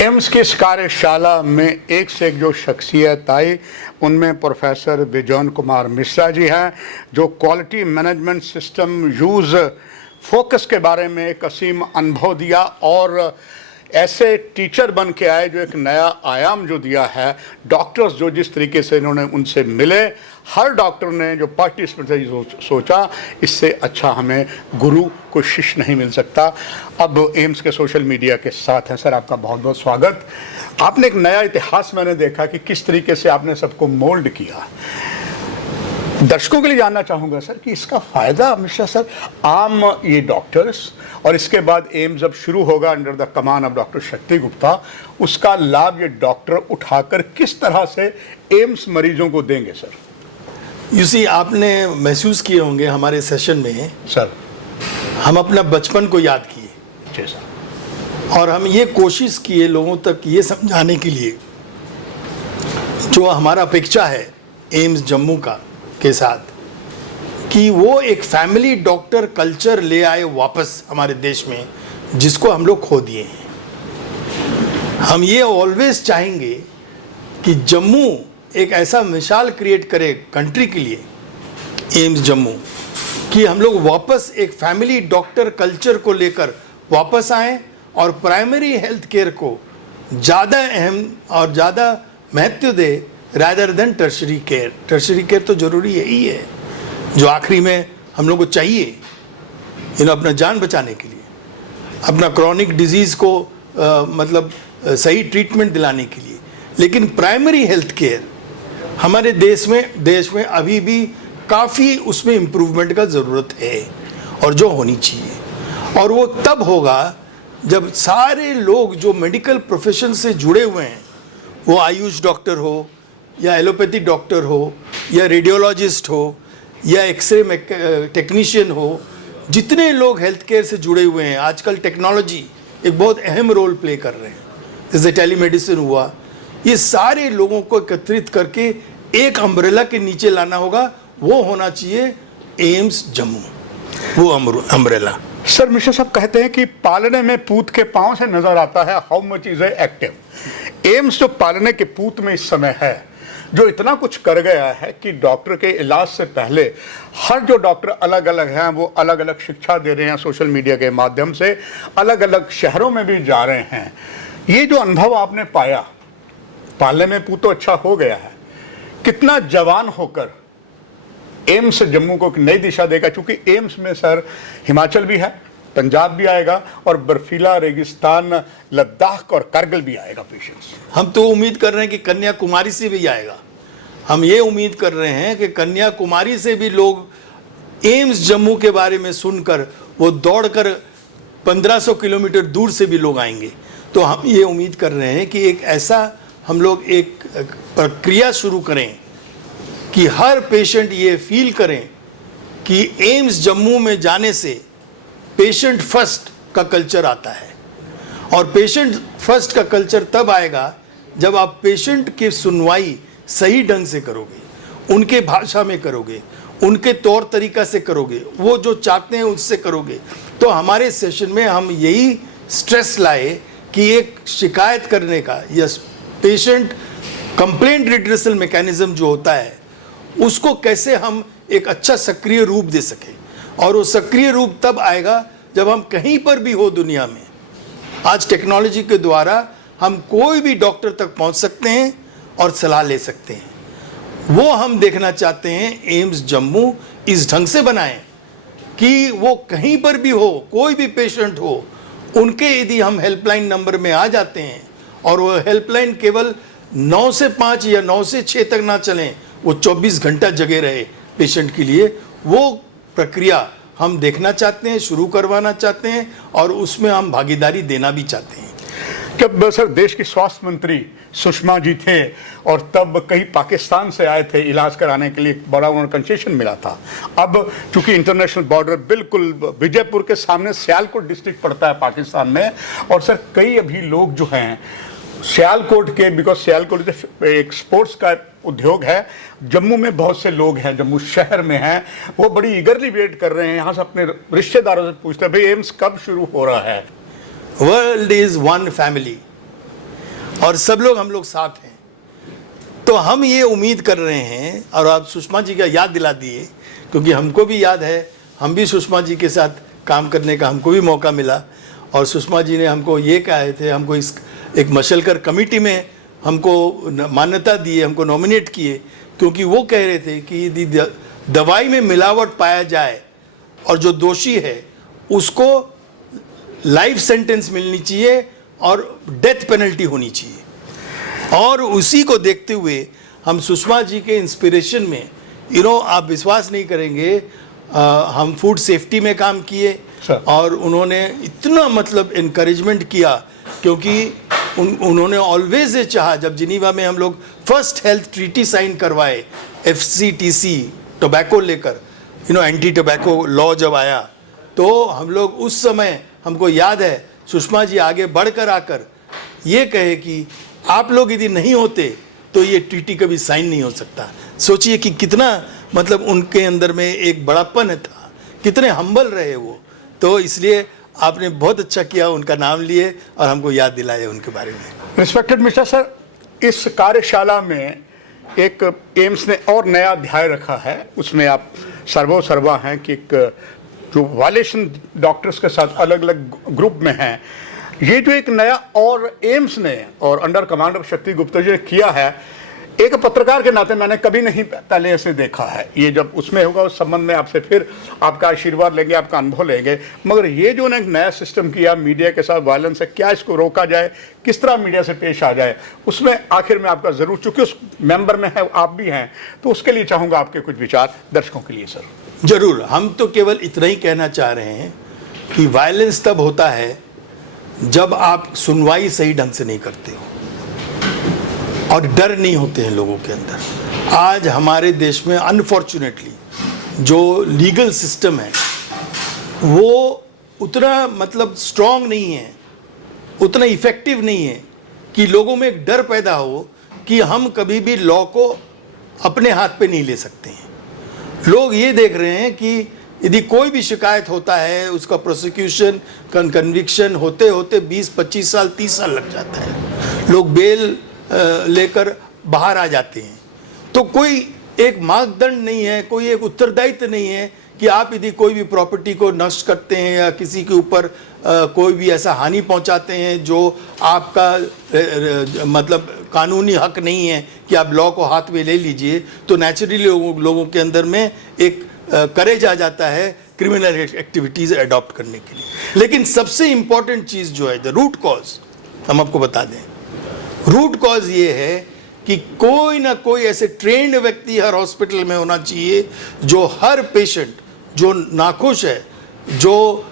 AIIMS की इस कार्यशाला में एक से एक जो शख्सियत आई, उनमें प्रोफेसर बिजोन कुमार मिश्रा जी हैं, जो quality management system use focus के बारे में एक असीम अनुभव दिया और ऐसे टीचर बन के आए जो एक नया आयाम जो दिया है। डॉक्टर्स जो जिस तरीके से इन्होंने उनसे मिले, हर डॉक्टर ने जो पार्टिसिपेट सोचा इससे अच्छा हमें गुरु कोई शिष्य नहीं मिल सकता। अब एम्स के सोशल मीडिया के साथ हैं। सर, आपका बहुत बहुत स्वागत। आपने एक नया इतिहास मैंने देखा कि किस तरीके से आपने सबको मोल्ड किया। दर्शकों के लिए जानना चाहूँगा सर कि इसका फ़ायदा हमेशा सर आम ये डॉक्टर्स और इसके बाद एम्स जब शुरू होगा under the command of doctor Shakti Gupta, उसका लाभ ये डॉक्टर उठाकर किस तरह से एम्स मरीजों को देंगे सर? यूसी आपने महसूस किए होंगे हमारे सेशन में सर, हम अपना बचपन को याद किए। जी सर। और हम ये कोशिश किए लोगों तक ये समझाने के लिए जो हमारा अपेक्षा है एम्स जम्मू के साथ, कि वो एक फैमिली डॉक्टर कल्चर ले आए वापस हमारे देश में, जिसको हम लोग खो दिए हैं। हम ये ऑलवेज चाहेंगे कि जम्मू एक ऐसा मिसाल क्रिएट करे कंट्री के लिए, एम्स जम्मू, कि हम लोग वापस एक फैमिली डॉक्टर कल्चर को लेकर वापस आएँ और प्राइमरी हेल्थ केयर को ज़्यादा अहम और ज़्यादा महत्व दे rather than tertiary care. Tertiary care तो ज़रूरी यही है जो आखिरी में हम लोग को चाहिए, अपना जान बचाने के लिए, अपना क्रॉनिक डिजीज़ को सही ट्रीटमेंट दिलाने के लिए। लेकिन प्राइमरी हेल्थ केयर हमारे देश में अभी भी काफ़ी उसमें इम्प्रूवमेंट का ज़रूरत है और जो होनी चाहिए। और वो तब होगा जब सारे लोग जो मेडिकल प्रोफेशन से जुड़े हुए हैं, वो आयुष डॉक्टर हो या एलोपैथी डॉक्टर हो या रेडियोलॉजिस्ट हो या एक्सरे टेक्नीशियन हो, जितने लोग हेल्थ केयर से जुड़े हुए हैं, आजकल टेक्नोलॉजी एक बहुत अहम रोल प्ले कर रहे हैं, जैसे टेलीमेडिसिन हुआ, ये सारे लोगों को एकत्रित करके एक अम्ब्रेला के नीचे लाना होगा। वो होना चाहिए एम्स जम्मू, वो अम्ब्रेला। सर, मिश्रा साहब कहते हैं कि पालने में पूत के पाँव से नजर आता है how much is active. AIIMS जो पालने के पूत में इस समय है, जो इतना कुछ कर गया है कि डॉक्टर के इलाज से पहले हर जो डॉक्टर अलग अलग हैं, वो अलग अलग शिक्षा दे रहे हैं सोशल मीडिया के माध्यम से, अलग अलग शहरों में भी जा रहे हैं। ये जो अनुभव आपने पाया, पालने में पूत तो अच्छा हो गया है, कितना जवान होकर एम्स जम्मू को एक नई दिशा देगा? क्योंकि एम्स में सर हिमाचल भी है, पंजाब भी आएगा और बर्फीला रेगिस्तान लद्दाख और कारगिल भी आएगा पेशेंट्स। हम तो उम्मीद कर रहे हैं कि कन्याकुमारी से भी आएगा। हम ये उम्मीद कर रहे हैं कि कन्याकुमारी से भी लोग एम्स जम्मू के बारे में सुनकर वो दौड़कर 1500 किलोमीटर दूर से भी लोग आएंगे। तो हम ये उम्मीद कर रहे हैं कि एक ऐसा हम लोग एक प्रक्रिया शुरू करें कि हर पेशेंट ये फील करें कि एम्स जम्मू में जाने से पेशेंट फर्स्ट का कल्चर आता है। और पेशेंट फर्स्ट का कल्चर तब आएगा जब आप पेशेंट की सुनवाई सही ढंग से करोगे, उनके भाषा में करोगे, उनके तौर तरीका से करोगे, वो जो चाहते हैं उससे करोगे। तो हमारे सेशन में हम यही स्ट्रेस लाए कि एक शिकायत करने का या पेशेंट कंप्लेंट रिड्रेसल मैकेनिज्म जो होता है, उसको कैसे हम एक अच्छा सक्रिय रूप दे सकें। और वो सक्रिय रूप तब आएगा जब हम कहीं पर भी हो दुनिया में। आज टेक्नोलॉजी के द्वारा हम कोई भी डॉक्टर तक पहुंच सकते हैं और सलाह ले सकते हैं। वो हम देखना चाहते हैं एम्स जम्मू इस ढंग से बनाएं कि वो कहीं पर भी हो, कोई भी पेशेंट हो, उनके यदि हम हेल्पलाइन नंबर में आ जाते हैं और वो हेल्पलाइन केवल 9 से 5 या 9 से 6 तक ना चलें, वो 24 घंटा जगे रहे पेशेंट के लिए, वो प्रक्रिया हम देखना चाहते हैं, शुरू करवाना चाहते हैं और उसमें हम भागीदारी देना भी चाहते हैं। जब सर देश की स्वास्थ्य मंत्री सुषमा जी थे और तब कहीं पाकिस्तान से आए थे इलाज कराने के लिए, बड़ा उन्हें कंसेशन मिला था। अब चूंकि इंटरनेशनल बॉर्डर बिल्कुल विजयपुर के सामने सियालकोट डिस्ट्रिक्ट पड़ता है पाकिस्तान में, और सर कई अभी लोग जो हैं सियालकोट के, बिकॉज सियालकोट एक स्पोर्ट्स का उद्योग है, जम्मू में बहुत से लोग हैं, जम्मू शहर में हैं, वो बड़ी ईगरली वेट कर रहे हैं, यहाँ से अपने रिश्तेदारों से पूछते हैं भाई एम्स कब शुरू हो रहा है। World is one family. और सब लोग हम लोग साथ हैं। तो हम ये उम्मीद कर रहे हैं, और आप सुषमा जी का याद दिला दिए, क्योंकि हमको भी याद है, हम भी सुषमा जी के साथ काम करने का हमको भी मौका मिला, और सुषमा जी ने हमको ये कहे थे, हमको इस एक मशलकर कमेटी में हमको मान्यता दिए, हमको नॉमिनेट किए, क्योंकि वो कह रहे थे कि यदि दवाई में मिलावट पाया जाए और जो दोषी है उसको लाइफ सेंटेंस मिलनी चाहिए और डेथ पेनल्टी होनी चाहिए। और उसी को देखते हुए हम सुषमा जी के इंस्पिरेशन में आप विश्वास नहीं करेंगे, हम फूड सेफ्टी में काम किए और उन्होंने इतना मतलब इनकरेजमेंट किया, क्योंकि उन्होंने ऑलवेज ये चाहा, जब जिनीवा में हम लोग फर्स्ट हेल्थ ट्रीटी साइन करवाए FCTC टोबैको लेकर, एंटी टोबैको लॉ जब आया, तो हम लोग उस समय, हमको याद है, सुषमा जी आगे बढ़कर आकर ये कहे कि आप लोग यदि नहीं होते तो ये ट्रीटी कभी साइन नहीं हो सकता। सोचिए कि कितना मतलब उनके अंदर में एक बड़ापन था, कितने हम्बल रहे वो। तो इसलिए आपने बहुत अच्छा किया, उनका नाम लिए और हमको याद दिलाया उनके बारे में। रिस्पेक्टेड मिस्टर सर, इस कार्यशाला में एक एम्स ने और नया अध्याय रखा है, उसमें आप सर्वा हैं कि एक जो वायलेशन डॉक्टर्स के साथ अलग अलग ग्रुप में हैं, ये जो एक नया और एम्स ने और अंडर कमांड ऑफ शक्ति गुप्ता जी ने किया है, एक पत्रकार के नाते मैंने कभी नहीं पहले ऐसे देखा है। ये जब उसमें होगा उस संबंध में आपसे फिर आपका आशीर्वाद लेंगे, आपका अनुभव लेंगे, मगर ये जो एक नया सिस्टम किया मीडिया के साथ वायलेंस से, क्या इसको रोका जाए, किस तरह मीडिया से पेश आ जाए, उसमें आखिर में आपका जरूर, चूंकि उस मेंबर में है आप भी हैं, तो उसके लिए चाहूँगा आपके कुछ विचार दर्शकों के लिए। सर जरूर, हम तो केवल इतना ही कहना चाह रहे हैं कि वायलेंस तब होता है जब आप सुनवाई सही ढंग से नहीं करते हो और डर नहीं होते हैं लोगों के अंदर। आज हमारे देश में अनफॉर्चुनेटली जो लीगल सिस्टम है वो उतना मतलब स्ट्रांग नहीं है, उतना इफेक्टिव नहीं है कि लोगों में एक डर पैदा हो कि हम कभी भी लॉ को अपने हाथ पे नहीं ले सकते हैं। लोग ये देख रहे हैं कि यदि कोई भी शिकायत होता है, उसका प्रोसिक्यूशन कन्विक्शन होते होते 20-25 साल 30 साल लग जाता है, लोग बेल लेकर बाहर आ जाते हैं। तो कोई एक मानदंड नहीं है, कोई एक उत्तरदायित्व नहीं है कि आप यदि कोई भी प्रॉपर्टी को नष्ट करते हैं या किसी के ऊपर कोई भी ऐसा हानि पहुंचाते हैं जो आपका मतलब कानूनी हक नहीं है कि आप लॉ को हाथ में ले लीजिए, तो नेचुरली लोगों के अंदर में एक करेज आ जाता है क्रिमिनल एक्टिविटीज़ अडॉप्ट करने के लिए। लेकिन सबसे इंपॉर्टेंट चीज़ जो है, द रूट कॉज, हम आपको बता दें, रूट कॉज ये है कि कोई ना कोई ऐसे ट्रेंड व्यक्ति हर हॉस्पिटल में होना चाहिए जो हर पेशेंट जो नाखुश है, जो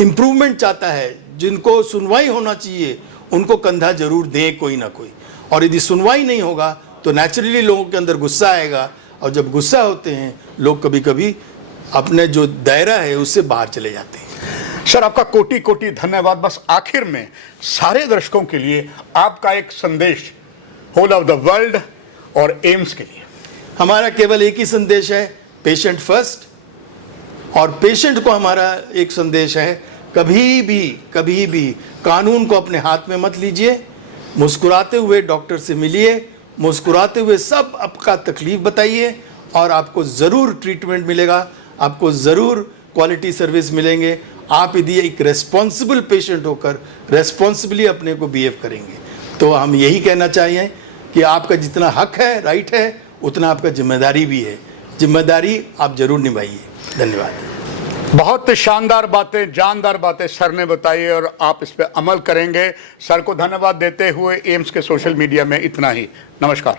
इम्प्रूवमेंट चाहता है, जिनको सुनवाई होना चाहिए, उनको कंधा जरूर दे कोई ना कोई। और यदि सुनवाई नहीं होगा तो नेचुरली लोगों के अंदर गुस्सा आएगा, और जब गुस्सा होते हैं लोग कभी कभी अपने जो दायरा है उससे बाहर चले जाते हैं। सर आपका कोटि कोटि धन्यवाद। बस आखिर में सारे दर्शकों के लिए आपका एक संदेश होल ऑफ द वर्ल्ड और एम्स के लिए। हमारा केवल एक ही संदेश है, पेशेंट फर्स्ट। और पेशेंट को हमारा एक संदेश है, कभी भी कानून को अपने हाथ में मत लीजिए, मुस्कुराते हुए डॉक्टर से मिलिए, मुस्कुराते हुए सब आपका तकलीफ बताइए और आपको ज़रूर ट्रीटमेंट मिलेगा, आपको ज़रूर क्वालिटी सर्विस मिलेंगे। आप यदि एक रेस्पॉन्सिबल पेशेंट होकर रेस्पॉन्सिबली अपने को बिहेव करेंगे, तो हम यही कहना चाहिए कि आपका जितना हक है, राइट है, उतना आपका जिम्मेदारी भी है। जिम्मेदारी आप जरूर निभाइए। धन्यवाद। बहुत शानदार बातें, जानदार बातें सर ने बताई और आप इस पर अमल करेंगे। सर को धन्यवाद देते हुए एम्स के सोशल मीडिया में इतना ही। नमस्कार।